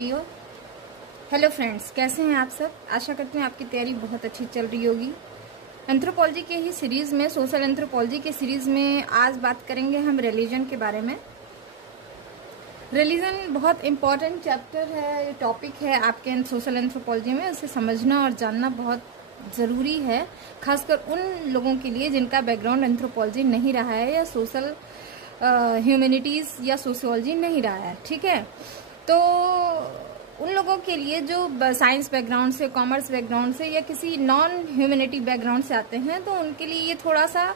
रियो hello friends, कैसे हैं आप सब। आशा करते हैं आपकी तैयारी बहुत अच्छी चल रही होगी। एंथ्रोपोलॉजी के ही सीरीज़ में, सोशल एंथ्रोपोलॉजी के सीरीज़ में आज बात करेंगे हम रिलीजन के बारे में। रिलीजन बहुत इम्पॉर्टेंट चैप्टर है, टॉपिक है आपके सोशल एंथ्रोपोलॉजी में। उसे समझना और जानना बहुत ज़रूरी है, खासकर उन लोगों के लिए जिनका बैकग्राउंड एंथ्रोपोलॉजी नहीं रहा है या सोशल ह्यूमैनिटीज़ या सोशियोलॉजी नहीं रहा है। ठीक है, तो उन लोगों के लिए जो साइंस बैकग्राउंड से, कॉमर्स बैकग्राउंड से या किसी नॉन ह्यूमैनिटी बैकग्राउंड से आते हैं, तो उनके लिए ये थोड़ा सा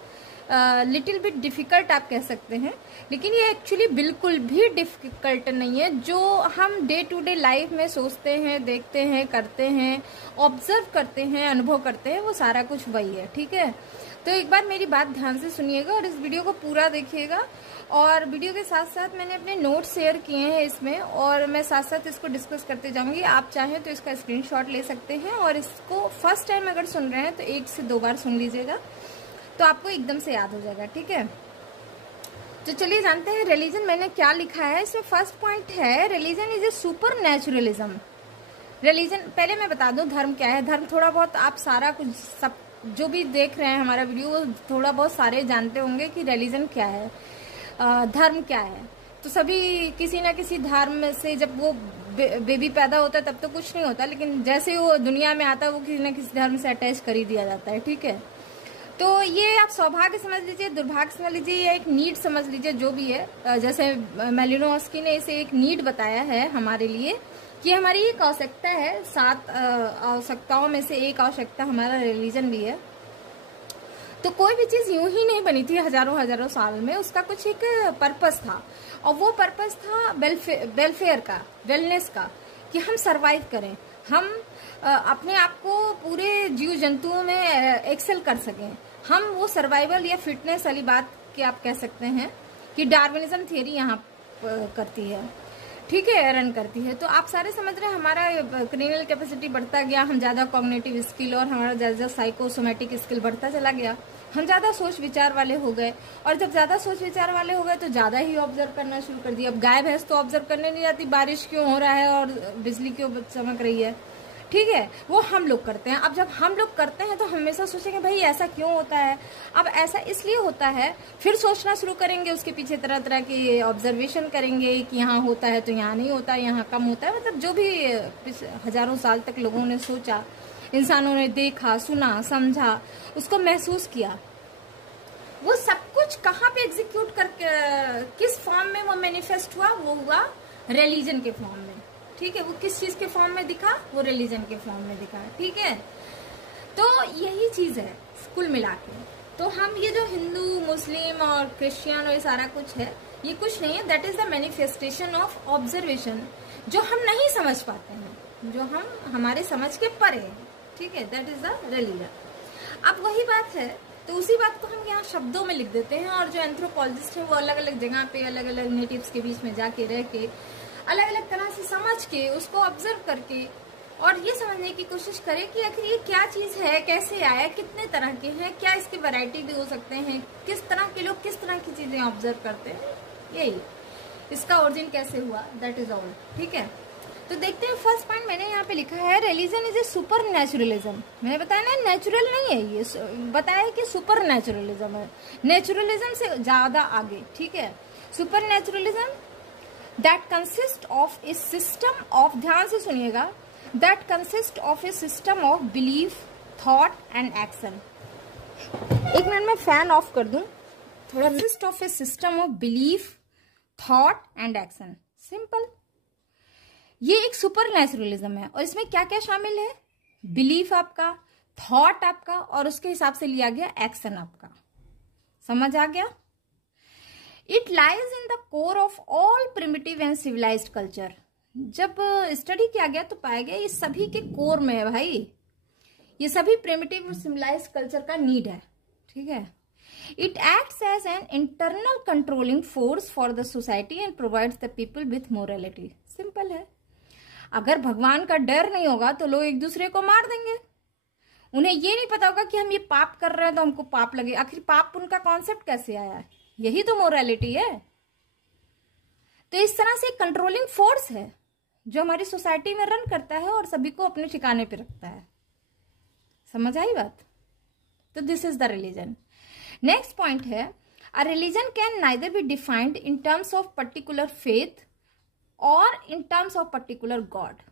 लिटिल बिट डिफ़िकल्ट आप कह सकते हैं। लेकिन ये एक्चुअली बिल्कुल भी डिफ़िकल्ट नहीं है। जो हम डे टू डे लाइफ में सोचते हैं, देखते हैं, करते हैं, ऑब्जर्व करते हैं, अनुभव करते हैं, वो सारा कुछ वही है। ठीक है, तो एक बार मेरी बात ध्यान से सुनिएगा और इस वीडियो को पूरा देखिएगा। और वीडियो के साथ साथ मैंने अपने नोट्स शेयर किए हैं इसमें, और मैं साथ साथ इसको डिस्कस करते जाऊंगी। आप चाहें तो इसका स्क्रीनशॉट ले सकते हैं, और इसको फर्स्ट टाइम अगर सुन रहे हैं तो 1 से 2 बार सुन लीजिएगा, तो आपको एकदम से याद हो जाएगा। ठीक है, तो चलिए जानते हैं रिलीजन मैंने क्या लिखा है। इसमें फर्स्ट पॉइंट है, religion is a super naturalism. Religion, पहले मैं बता दूं धर्म क्या है। धर्म थोड़ा बहुत आप सारा कुछ, सब जो भी देख रहे हैं हमारा वीडियो, वो थोड़ा बहुत सारे जानते होंगे कि रिलीजन क्या है, धर्म क्या है। तो सभी किसी ना किसी धर्म से, जब वो बेबी पैदा होता है तब तो कुछ नहीं होता, लेकिन जैसे वो दुनिया में आता है वो किसी ना किसी धर्म से अटैच कर ही दिया जाता है। ठीक है, तो ये आप सौभाग्य समझ लीजिए, दुर्भाग्य समझ लीजिए, या एक नीड समझ लीजिए, जो भी है। जैसे मेलिनोव्स्की ने इसे एक नीड बताया है हमारे लिए, कि हमारी एक आवश्यकता है, 7 आवश्यकताओं में से एक आवश्यकता हमारा रिलीजन भी है। तो कोई भी चीज़ यूं ही नहीं बनी थी हजारों हजारों साल में, उसका कुछ एक पर्पस था, और वो पर्पस था वेलफेयर का, वेलनेस का, कि हम सरवाइव करें, हम अपने आप को पूरे जीव जंतुओं में एक्सेल कर सकें। हम वो सर्वाइवल या फिटनेस वाली बात की आप कह सकते हैं कि डार्विनिज्म थियरी यहाँ करती है। ठीक है, रन करती है। तो आप सारे समझ रहे हैं, हमारा क्रिमिनल कैपेसिटी बढ़ता गया, हम ज़्यादा कॉग्निटिव स्किल और हमारा ज़्यादा साइकोसोमेटिक स्किल बढ़ता चला गया, हम ज़्यादा सोच विचार वाले हो गए। और जब ज़्यादा सोच विचार वाले हो गए तो ज़्यादा ही ऑब्जर्व करना शुरू कर दिया। अब गाय भैंस तो ऑब्जर्व करने नहीं जाती, बारिश क्यों हो रहा है और बिजली क्यों चमक रही है। ठीक है, वो हम लोग करते हैं। अब जब हम लोग करते हैं तो हमेशा सोचेंगे भाई ऐसा क्यों होता है। अब ऐसा इसलिए होता है, फिर सोचना शुरू करेंगे, उसके पीछे तरह तरह की ऑब्जर्वेशन करेंगे कि यहाँ होता है तो यहाँ नहीं होता, यहाँ कम होता है। मतलब जो भी हजारों साल तक लोगों ने सोचा, इंसानों ने देखा, सुना, समझा, उसको महसूस किया, वो सब कुछ कहाँ पे एग्जीक्यूट करके, किस फॉर्म में वो मैनिफेस्ट हुआ, वो हुआ रिलीजन के फॉर्म में। ठीक है, वो किस चीज के फॉर्म में दिखा, वो रिलीजन के फॉर्म में दिखा। ठीक है, तो यही चीज है कुल मिला के। तो हम ये जो हिंदू, मुस्लिम और क्रिश्चियन और ये सारा कुछ है, ये कुछ नहीं है, that is the manifestation of observation, जो हम नहीं समझ पाते हैं, जो हम हमारे समझ के परे है। ठीक है, दैट इज द रिलीजन। अब वही बात है, तो उसी बात को हम यहाँ शब्दों में लिख देते हैं, और जो एंथ्रोपोलॉजिस्ट है वो अलग अलग जगह पे, अलग अलग नेटिव्स के बीच में जाके रह के, अलग अलग तरह से समझ के, उसको ऑब्जर्व करके, और ये समझने की कोशिश करें कि आखिर ये क्या चीज है, कैसे आया, कितने तरह के हैं, क्या इसकी वैरायटी भी हो सकते हैं, किस तरह के लोग किस तरह की चीजें ऑब्जर्व करते हैं, यही इसका ओरिजिन कैसे हुआ, दैट इज ऑल। ठीक है, तो देखते हैं। फर्स्ट पॉइंट मैंने यहाँ पे लिखा है, religion is a super naturalism. मैंने बताया ना, नेचुरल नहीं है ये, बताया कि सुपर नेचुरलिज्म है, नेचुरलिज्म से ज्यादा आगे। ठीक है, super naturalism that consist of a system of, ध्यान से सुनिएगा, that consist of a system of belief, thought and action। एक मिनट में फैन ऑफ कर दूं थोड़ा। consist of a system of belief, thought and action, simple. ये एक सुपर नेचुरलिज्म है, और इसमें क्या क्या शामिल है, बिलीफ आपका, थॉट आपका, और उसके हिसाब से लिया गया एक्शन आपका। समझ आ गया। It lies in the core of all primitive and civilised culture. जब स्टडी किया गया तो पाया गया ये सभी के कोर में है भाई, ये सभी प्रिमिटिव और सिविलाइज्ड कल्चर का नीड है। ठीक है, it acts as an internal controlling force for the society and provides the people with morality. Simple है, अगर भगवान का डर नहीं होगा तो लोग एक दूसरे को मार देंगे। उन्हें ये नहीं पता होगा कि हम ये पाप कर रहे हैं तो हमको पाप लगे। आखिर पाप उनका कॉन्सेप्ट कैसे आया है, यही तो मोरालिटी है। तो इस तरह से कंट्रोलिंग फोर्स है, जो हमारी सोसाइटी में रन करता है और सभी को अपने ठिकाने पे रखता है। समझ आई बात? तो this is the religion. Next point है, a religion can neither be defined in terms of particular faith और in terms of particular god.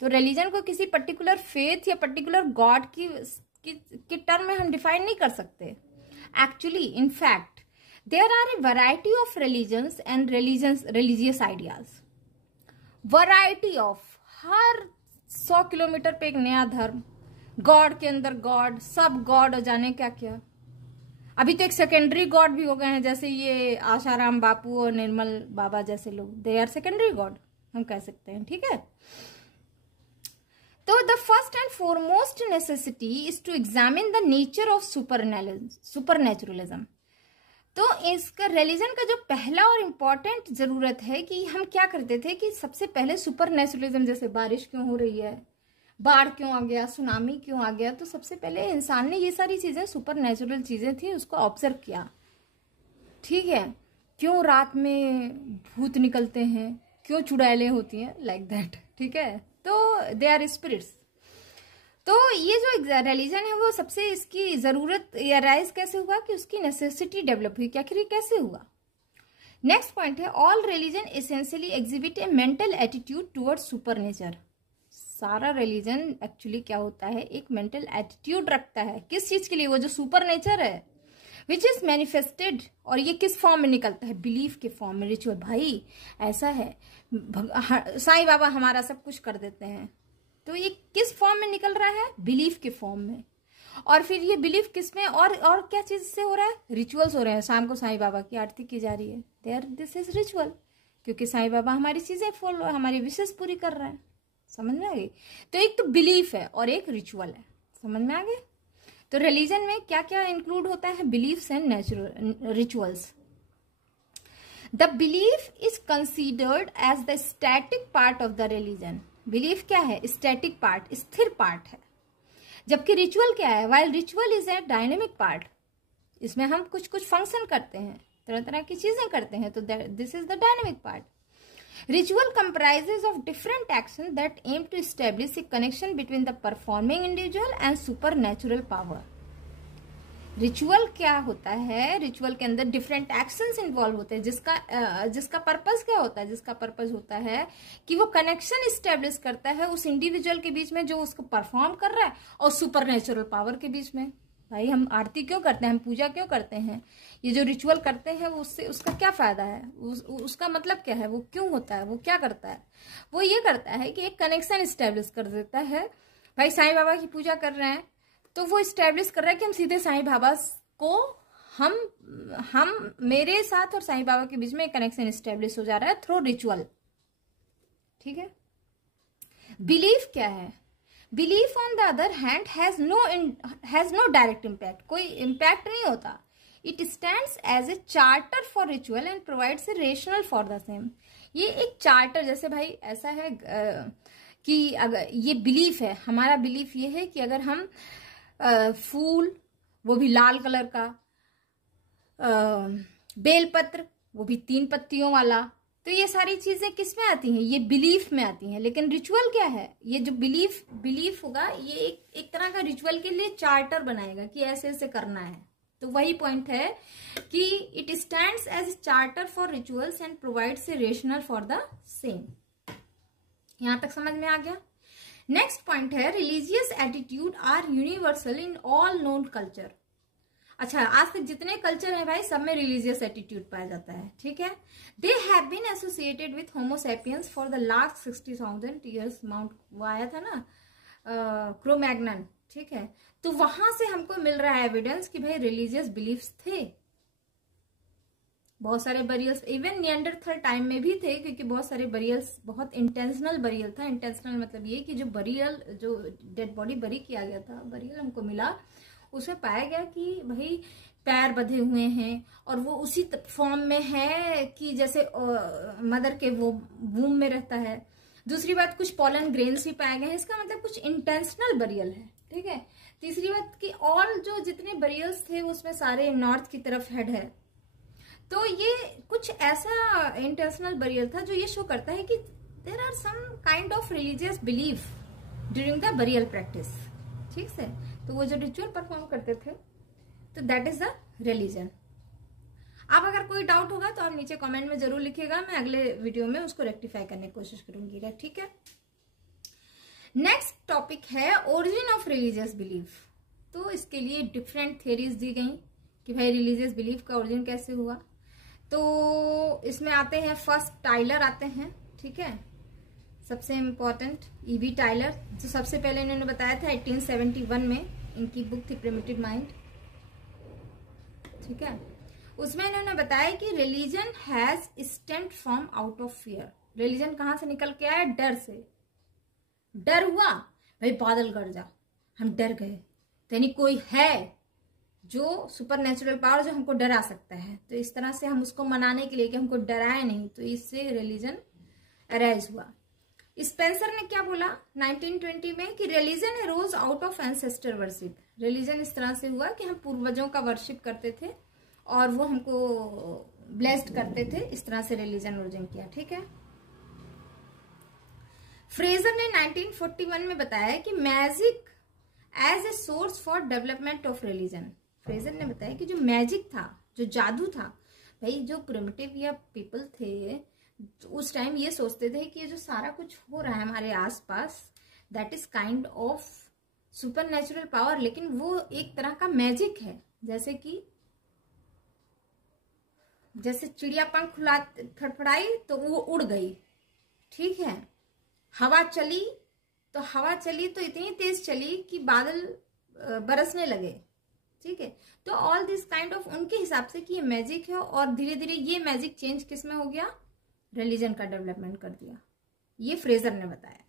तो रिलीजन को किसी पर्टिकुलर फेथ या पर्टिकुलर गॉड की टर्म में हम डिफाइन नहीं कर सकते। Actually in fact there are a variety of religions and religious ideas. Variety of, हर 100 किलोमीटर पे एक नया धर्म, गॉड के अंदर गॉड, सब गॉड हो जाने क्या क्या। अभी तो एक सेकेंडरी गॉड भी हो गए हैं, जैसे ये आशाराम बापू और निर्मल बाबा जैसे लोग, दे आर सेकेंडरी गॉड हम कह सकते हैं। ठीक है, तो the first and foremost necessity is to examine the nature of supernaturalism. तो इसका रिलीजन का जो पहला और इम्पॉर्टेंट जरूरत है कि हम क्या करते थे कि सबसे पहले सुपरनेचुरलिज्म, जैसे बारिश क्यों हो रही है, बाढ़ क्यों आ गया, सुनामी क्यों आ गया, तो सबसे पहले इंसान ने ये सारी चीजें, सुपरनेचुरल चीजें थी, उसको ऑब्जर्व किया। ठीक है, क्यों रात में भूत निकलते हैं, क्यों चुड़ैलें होती हैं, लाइक दैट। ठीक है, तो दे आर स्पिरिट्स। तो ये जो रिलीजन है वो सबसे इसकी जरूरत या राइज कैसे हुआ कि उसकी नेसेसिटी डेवलप हुई कि आखिर ये कैसे हुआ। नेक्स्ट पॉइंट है, all religion essentially exhibit a mental attitude towards supernature. सारा रिलीजन एक्चुअली क्या होता है, एक मेंटल एटीट्यूड रखता है किस चीज के लिए, वो जो सुपर नेचर है, विच इज मैनिफेस्टेड। और ये किस फॉर्म में निकलता है, बिलीफ के फॉर्म में, रिचुअल। भाई ऐसा है, साईं बाबा हमारा सब कुछ कर देते हैं, तो ये किस फॉर्म में निकल रहा है, बिलीफ के फॉर्म में। और फिर ये बिलीफ किस में और क्या चीज से हो रहा है, रिचुअल्स हो रहे हैं। शाम को साईं बाबा की आरती की जा रही है, देयर दिस इज रिचुअल, क्योंकि साईं बाबा हमारी चीजें फॉलो, हमारी विशेष पूरी कर रहे हैं। समझ में आ गई? तो एक तो बिलीफ है और एक रिचुअल है। समझ में आ गई? तो रिलीजन में क्या क्या इंक्लूड होता है, beliefs and natural rituals. The belief is considered as the static part of the religion. Belief क्या है, स्टैटिक पार्ट, स्थिर पार्ट है। जबकि रिचुअल क्या है, while ritual is a dynamic part. इसमें हम कुछ कुछ फंक्शन करते हैं, तरह तरह की चीजें करते हैं, तो this is the dynamic part. Ritual comprises of different actions that aim to establish a connection between the performing individual and supernatural power. Ritual क्या होता है, रिचुअल के अंदर डिफरेंट एक्शंस इन्वॉल्व होते हैं, जिसका पर्पस क्या होता है, जिसका पर्पस होता है कि वो कनेक्शन इस्टेब्लिश करता है उस इंडिविजुअल के बीच में जो उसको परफॉर्म कर रहा है और सुपरनेचुरल पावर के बीच में। भाई हम आरती क्यों करते हैं, हम पूजा क्यों करते हैं, ये जो रिचुअल करते हैं वो उससे उसका क्या फायदा है, उसका मतलब क्या है, वो क्यों होता है, वो क्या करता है, वो ये करता है कि एक कनेक्शन इस्टेब्लिश कर देता है। भाई साईं बाबा की पूजा कर रहे हैं तो वो इस्टेब्लिश कर रहा है कि हम सीधे साईं बाबा को, हम मेरे साथ और साईं बाबा के बीच में एक कनेक्शन इस्टेब्लिश हो जा रहा है थ्रू रिचुअल। ठीक है। बिलीफ क्या है, belief on the other hand has no direct impact, कोई इम्पैक्ट नहीं होता। It stands as a charter for ritual and provides a rational for the same. ये एक चार्टर, जैसे भाई ऐसा है कि अगर ये बिलीफ है, हमारा बिलीफ ये है कि अगर हम फूल, वो भी लाल कलर का, बेलपत्र वो भी 3 पत्तियों वाला, तो ये सारी चीजें किस में आती हैं, ये बिलीफ में आती हैं। लेकिन रिचुअल क्या है, ये जो बिलीफ होगा ये एक तरह का रिचुअल के लिए चार्टर बनाएगा कि ऐसे ऐसे करना है। तो वही पॉइंट है कि it stands as charter for rituals and provides a rational for the same. यहां तक समझ में आ गया। नेक्स्ट पॉइंट है, religious attitude are universal in all known culture. अच्छा, आज तक जितने कल्चर है भाई सब में रिलीजियस एटीट्यूड पाया जाता है। ठीक है। They have been associated with homo sapiens for the last 60,000 years. Mount वो आया था ना क्रो-मैग्नन, ठीक है, तो वहां से हमको मिल रहा है एविडेंस कि भाई रिलीजियस बिलीफ्स थे। बहुत सारे बरियल्स इवन निएंडरथल टाइम में भी थे, क्योंकि बहुत सारे बरियल्स, बहुत इंटेंशनल बरियल था। इंटेंशनल मतलब ये कि जो डेड बॉडी बरी किया गया था, बरियल हमको मिला, उसमें पाया गया कि भाई पैर बंधे हुए हैं और वो उसी फॉर्म में है कि जैसे मदर के वो वूम में रहता है। दूसरी बात, कुछ पॉलन ग्रेन्स भी पाए गए हैं, इसका मतलब कुछ इंटेंशनल बरियल है। ठीक है। तीसरी बात कि ऑल जो जितने बरियल्स थे उसमें सारे नॉर्थ की तरफ हेड है, तो ये कुछ ऐसा इंटेंशनल बरियल था जो ये शो करता है कि there are some kind of religious belief during the burial practice. ठीक से, तो वो जो रिचुअल परफॉर्म करते थे, तो दैट इज द रिलीजन। अब अगर कोई डाउट होगा तो आप नीचे कमेंट में जरूर लिखिएगा, मैं अगले वीडियो में उसको रेक्टिफाई करने की कोशिश करूंगी। ठीक है, नेक्स्ट टॉपिक है ओरिजिन ऑफ रिलीजियस बिलीफ। तो इसके लिए डिफरेंट थियरीज दी गई कि भाई रिलीजियस बिलीफ का ओरिजिन कैसे हुआ। तो इसमें आते हैं फर्स्ट टाइलर आते हैं। ठीक है, सबसे इम्पोर्टेंट ईबी टाइलर, जो सबसे पहले इन्होंने बताया था 1871 में, इनकी बुक थी प्रिमिटिव माइंड। ठीक है, उसमें इन्होंने बताया कि religion has stemmed from out of fear. Religion कहां से निकल के आया? डर से। डर हुआ भाई बादल गरजा, हम डर गए, तो यानी कोई है जो सुपर नेचुरल पावर जो हमको डरा सकता है, तो इस तरह से हम उसको मनाने के लिए कि हमको डराए नहीं, तो इससे रिलीजन अराइज हुआ। स्पेंसर ने क्या बोला 1920 में कि religion arose out of ancestor worship. Religion इस तरह से हुआ कि हम पूर्वजों का वर्शिप करते थे और वो हमको ब्लेस्ड करते थे, इस तरह से रिलीजन ओरिजिन किया। ठीक है, फ्रेजर ने 1941 में बताया कि magic as a source for development of religion. Frazer ने बताया कि जो मैजिक था, जो जादू था, भाई जो प्रिमिटिव या पीपल थे उस टाइम ये सोचते थे कि ये जो सारा कुछ हो रहा है हमारे आसपास, that is kind of super natural power, लेकिन वो एक तरह का मैजिक है। जैसे चिड़िया पंख फड़फड़ाई तो वो उड़ गई। ठीक है, हवा चली तो इतनी तेज चली कि बादल बरसने लगे। ठीक है, तो ऑल दिस काइंड ऑफ उनके हिसाब से कि ये मैजिक है, और धीरे धीरे ये मैजिक चेंज किस में हो गया? रिलीजन का डेवलपमेंट कर दिया। ये फ्रेजर ने बताया।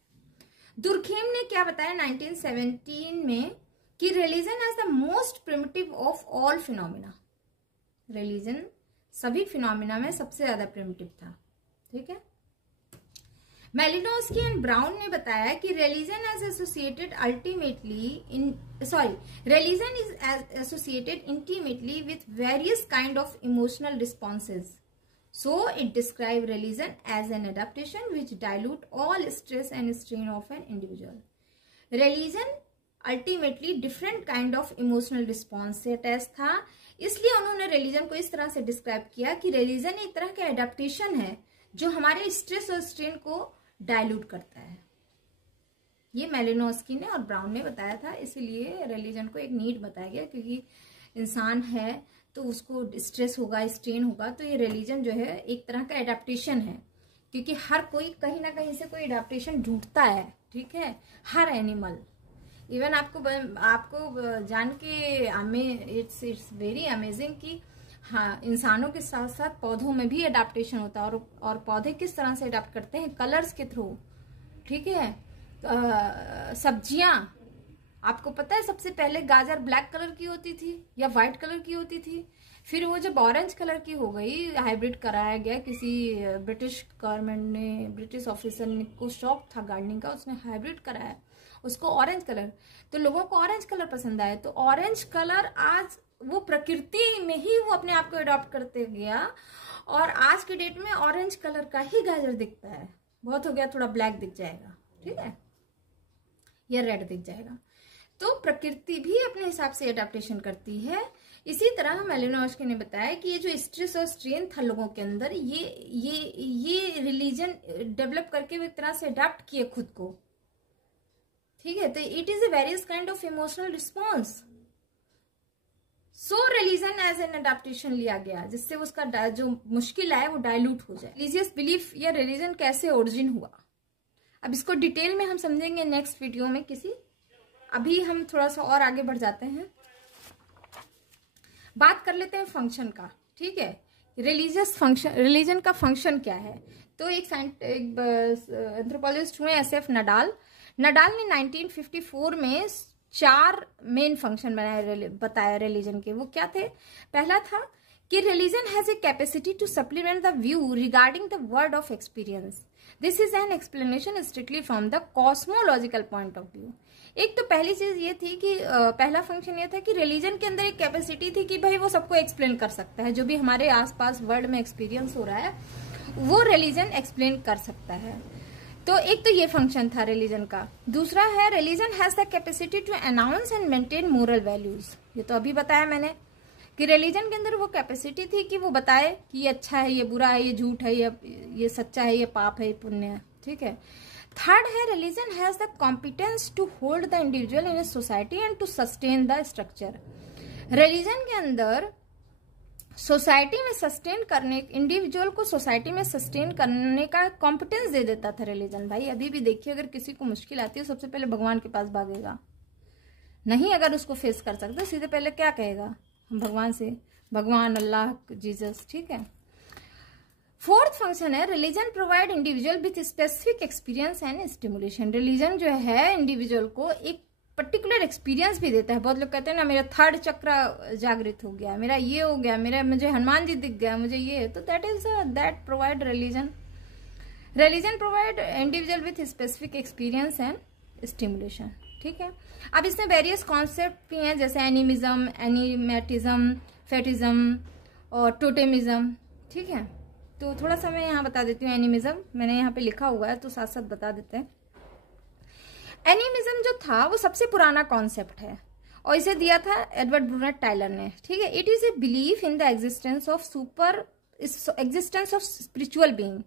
दुर्खेम ने क्या बताया 1917 में कि religion as the most primitive of all phenomena. Religion सभी फिनोमिना में सबसे ज्यादा प्रिमिटिव था। ठीक है, मेलिनोस्की एंड ब्राउन ने बताया कि religion is associated religion is associated intimately with various kind of emotional responses, so it describe religion as an adaptation which dilute all stress and strain of an individual. Religion ultimately different kind of emotional response से attach था, इसलिए उन्होंने religion को इस तरह से describe किया कि रिलीजन एक तरह का एडेप्टेशन है जो हमारे स्ट्रेस और स्ट्रेन को डाइल्यूट करता है। ये मेलिनोस्की ने और ब्राउन ने बताया था, इसीलिए रिलीजन को एक नीड बताया गया, क्योंकि इंसान है तो उसको स्ट्रेस होगा, स्ट्रेन होगा, तो ये रिलीजन जो है एक तरह का एडेप्टेशन है, क्योंकि हर कोई कहीं ना कहीं से कोई एडेप्टेशन ढूंढता है। ठीक है, हर एनिमल, इवन आपको जान के इट्स वेरी अमेजिंग कि हाँ, इंसानों के साथ साथ पौधों में भी एडेप्टेशन होता है, और पौधे किस तरह से एडेप्ट करते हैं? कलर्स के थ्रू। ठीक है, सब्जियां, आपको पता है सबसे पहले गाजर ब्लैक कलर की होती थी या व्हाइट कलर की होती थी, फिर वो जब ऑरेंज कलर की हो गई, हाइब्रिड कराया गया, किसी ब्रिटिश गवर्नमेंट ने, ब्रिटिश ऑफिसर ने को शौक था गार्डनिंग का, उसने हाइब्रिड कराया उसको ऑरेंज कलर, तो लोगों को ऑरेंज कलर पसंद आया। तो ऑरेंज कलर आज वो प्रकृति में ही वो अपने आप को अडॉप्ट करते गया, और आज के डेट में ऑरेंज कलर का ही गाजर दिखता है। बहुत हो गया, थोड़ा ब्लैक दिख जाएगा, ठीक है, या रेड दिख जाएगा। तो प्रकृति भी अपने हिसाब से एडेप्टेशन करती है। इसी तरह मेलिनोस्की ने बताया कि ये जो स्ट्रेस और स्ट्रेन था लोगों के अंदर, ये रिलीजन डेवलप करके वो एक तरह से अडॉप्ट किए खुद को। ठीक है, तो it is a various kind of emotional response. So religion as an adaptation लिया गया, जिससे उसका जो मुश्किल है वो डाइल्यूट हो जाए। रिलीजियस बिलीफ या रिलीजन कैसे ओरिजिन हुआ, अब इसको डिटेल में हम समझेंगे नेक्स्ट वीडियो में किसी। अभी हम थोड़ा सा और आगे बढ़ जाते हैं, बात कर लेते हैं फंक्शन का। ठीक है, रिलीजियस फंक्शन, रिलीजन का फंक्शन क्या है। तो एक एंथ्रोपोलॉजिस्ट हुए SF नडाल ने 1954 में 4 मेन फंक्शन बताया रिलीजन के। वो क्या थे? पहला था कि religion has a capacity to supplement the view regarding the world of experience. This is an explanation strictly from the cosmological point of view. एक तो पहली चीज ये थी कि पहला फंक्शन ये था कि रिलीजन के अंदर एक कैपेसिटी थी कि भाई वो सबको एक्सप्लेन कर सकता है, जो भी हमारे आसपास वर्ल्ड में एक्सपीरियंस हो रहा है वो रिलीजन एक्सप्लेन कर सकता है। तो एक तो ये फंक्शन था रिलीजन का। दूसरा है religion has the capacity to announce and maintain moral values. ये तो अभी बताया मैंने कि रिलीजन के अंदर वो कैपेसिटी थी कि वो बताए कि ये अच्छा है, ये बुरा है, ये झूठ है, ये सच्चा है, ये पाप है, ये पुण्य है। ठीक है। थर्ड है religion has the competence to hold the individual in a society and to sustain the structure. Religion के अंदर सोसाइटी में सस्टेन करने, इंडिविजुअल को सोसाइटी में सस्टेन करने का कॉम्पिटेंस दे देता था रिलीजन। भाई अभी भी देखिए, अगर किसी को मुश्किल आती है सबसे पहले भगवान के पास भागेगा, नहीं अगर उसको फेस कर सकता सीधे पहले क्या कहेगा, हम भगवान से, भगवान, अल्लाह, जीसस। ठीक है। फोर्थ फंक्शन है religion provide individual with specific experience and stimulation. Religion जो है इंडिविजुअल को एक पर्टिकुलर एक्सपीरियंस भी देता है। बहुत लोग कहते हैं ना मेरा थर्ड चक्र जागृत हो गया, मेरा ये हो गया, मुझे हनुमान जी दिख गया, मुझे ये, तो that provide religion provide individual with specific experience and stimulation. ठीक है। अब इसमें वेरियस कॉन्सेप्ट भी हैं, जैसे एनिमिज्म, एनिमेटिज्म, फेटिज्म और टोटेमिज्म। ठीक है। तो थोड़ा सा मैं यहाँ बता देती हूँ। एनिमिज्म मैंने यहाँ पे लिखा हुआ है तो साथ साथ बता देते हैं। एनिमिज्म जो था वो सबसे पुराना कॉन्सेप्ट है और इसे दिया था एडवर्ड ब्रूनेट टाइलर ने। ठीक है। It is a belief in the existence of spiritual being,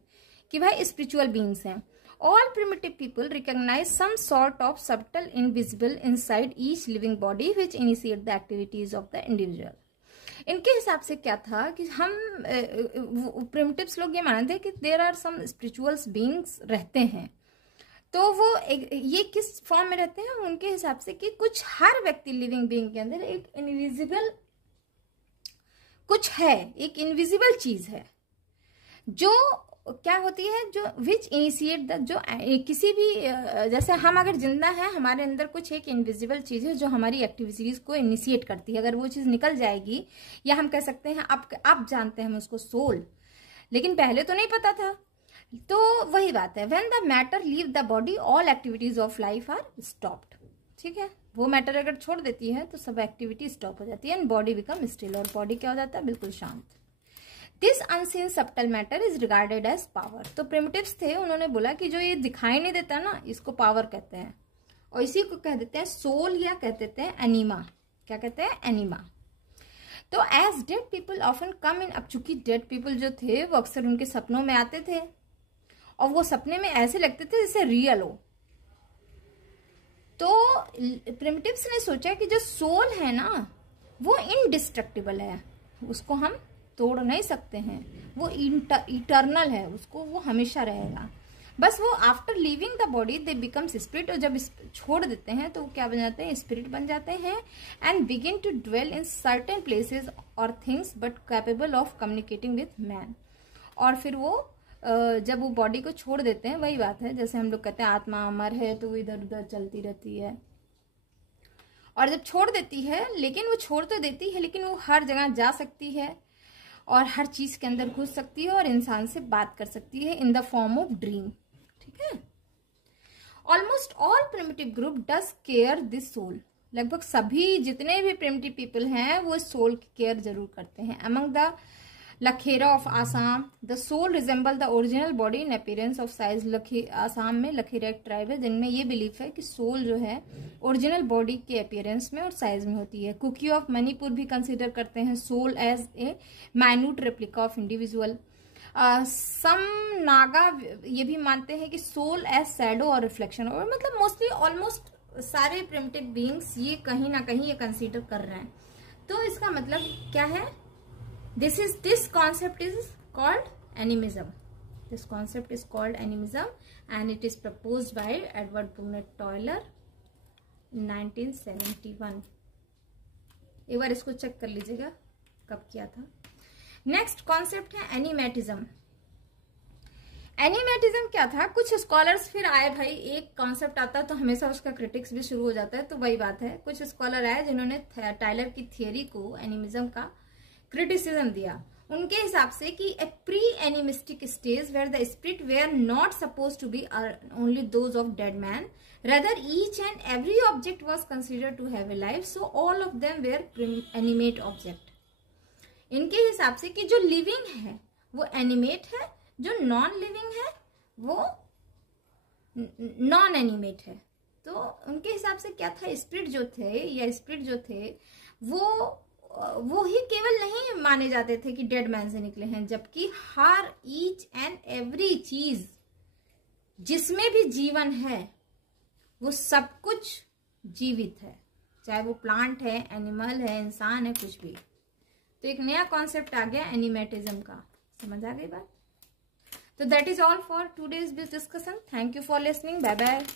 कि भाई स्पिरिचुअल बीइंग्स हैं। All primitive people recognise some sort of subtle invisible inside each living body which initiate the activities of the individual. इनके हिसाब से क्या था कि हम प्रिमिटिव्स लोग ये मानते थे कि there are some spiritual beings रहते हैं। तो वो ये किस फॉर्म में रहते हैं उनके हिसाब से कि कुछ हर व्यक्ति लिविंग बीइंग के अंदर एक इनविजिबल कुछ है, एक इनविजिबल चीज है जो क्या होती है, जो विच इनिशिएट द, जो किसी भी, जैसे हम अगर जिंदा हैं हमारे अंदर कुछ एक इनविजिबल चीज है जो हमारी एक्टिविटीज को इनिशिएट करती है। अगर वो चीज निकल जाएगी, या हम कह सकते हैं आप जानते हैं हम उसको सोल, लेकिन पहले तो नहीं पता था। तो वही बात है, when the matter leave the body all activities of life are stopped. ठीक है। वो मैटर अगर छोड़ देती है तो सब एक्टिविटी स्टॉप हो जाती है एंड बॉडी बिकम स्टिल, और बॉडी क्या हो जाता है, बिल्कुल शांत। This unseen subtle matter is regarded as power. तो प्रिमिटिव्स थे, उन्होंने बोला कि जो ये दिखाई नहीं देता ना, इसको पावर कहते हैं, और इसी को कह देते हैं सोल, या कह देते हैं एनिमा। क्या कहते हैं, एनिमा। तो as dead people often come in, अब चूंकि डेड पीपल जो थे वो अक्सर उनके सपनों में आते थे और वो सपने में ऐसे लगते थे जैसे रियल हो। तो प्रिमिटिव्स ने सोचा कि जो सोल है ना वो इनडिस्ट्रक्टिबल है, उसको हम तोड़ नहीं सकते हैं, वो इटर्नल है, उसको वो हमेशा रहेगा। बस वो after living the body they becomes spirit, और जब छोड़ देते हैं तो वो क्या बन जाते हैं, स्पिरिट बन जाते हैं। And begin to dwell in certain places और things but capable of communicating with man. और फिर वो जब वो बॉडी को छोड़ देते हैं, वही बात है जैसे हम लोग कहते हैं आत्मा अमर है तो वो इधर उधर चलती रहती है, और जब छोड़ देती है, लेकिन वो छोड़ तो देती है लेकिन वो हर जगह जा सकती है और हर चीज के अंदर घुस सकती है और इंसान से बात कर सकती है in the form of dream. ठीक है। Almost all primitive group does care this soul. लगभग सभी जितने भी प्रिमिटिव पीपल हैं वो सोल की केयर जरूर करते हैं। Among the Lakhera of Assam the soul resemble the original body in appearance of size. Assam में लखेरा एक ट्राइब है जिनमें ये बिलीफ है कि सोल जो है ओरिजिनल बॉडी के अपीयरेंस में और साइज में होती है। कुकी ऑफ मणिपुर भी कंसिडर करते हैं soul as a minute replica of individual. Some Naga ये भी मानते हैं कि सोल एज शैडो और रिफ्लेक्शन, और मतलब मोस्टली ऑलमोस्ट सारे प्रिमिटिव बीइंग्स ये कहीं ना कहीं ये कंसिडर कर रहे हैं। तो इसका मतलब क्या है, this concept is called animism. This concept is called animism and it is proposed by Edward Brunett Taylor in 1971. एक बार इसको चेक कर लीजिएगा कब किया था। नेक्स्ट कॉन्सेप्ट है एनिमेटिज्म। एनिमेटिज्म क्या था, कुछ स्कॉलर्स फिर आए, भाई एक कॉन्सेप्ट आता है तो हमेशा उसका क्रिटिक्स भी शुरू हो जाता है, तो वही बात है, कुछ स्कॉलर आए जिन्होंने टाइलर की थियरी को, एनिमिज्म का क्रिटिसिज्म दिया। उनके हिसाब से कि a pre animistic stage where the spirit were not suppose to be only those of dead man, rather each and every object was considered to have a life, so all of them were animate object. इनके हिसाब से कि जो living है वो animate है, जो non living है वो नॉन एनिमेट है। तो उनके हिसाब से क्या था, स्पिरिट जो थे वो ही केवल नहीं माने जाते थे कि डेड मैन से निकले हैं, जबकि हर ईच एंड एवरी चीज जिसमें भी जीवन है वो सब कुछ जीवित है, चाहे वो प्लांट है, एनिमल है, इंसान है, कुछ भी। तो एक नया कॉन्सेप्ट आ गया एनिमेटिज्म का। समझ आ गई बात? तो that is all for today's discussion. Thank you for listening. Bye bye.